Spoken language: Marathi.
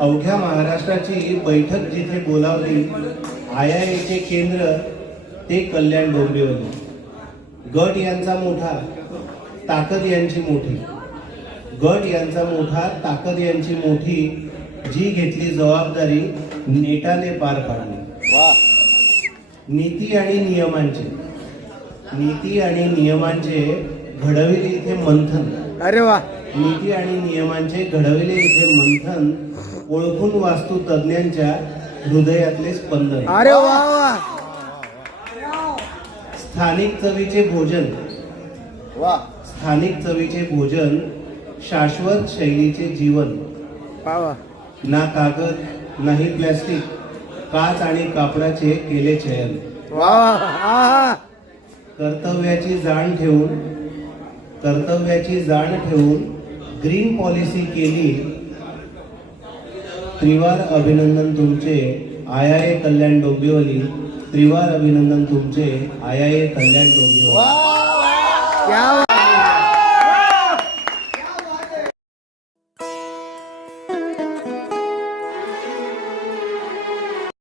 अवघ्या महाराष्ट्राची बैठक जिथे बोलावली, IIAचे केंद्र ते कल्याण डोंबिवली. गट यांचा मोठा, ताकद यांची मोठी. गट यांचा मोठा, ताकद यांची मोठी. जी घेतली जबाबदारी नेटाने पार पाडली. नीती आणि नियमांचे घडविले इथे मंथन. अरे वा. नीती आणि नियमांचे घडविले इथे मंथन. ओळखून वास्तू तज्ञांच्या हृदयातले स्पंदन. अरे वा वा. स्थानिक चवीचे भोजन. स्थानिक चवीचे भोजन, शाश्वत शैलीचे जीवन. वा. ना कागद नाही प्लॅस्टिक, काच आणि कापडाचे केले चयन. वा. कर्तव्याची जाण ठेवून ग्रीन पॉलिसी केली. त्रिवार अभिनंदन तुमचे IIA कल्याण डोंबिवली. त्रिवार अभिनंदन तुमचे IIA कल्याण डोंबिवली.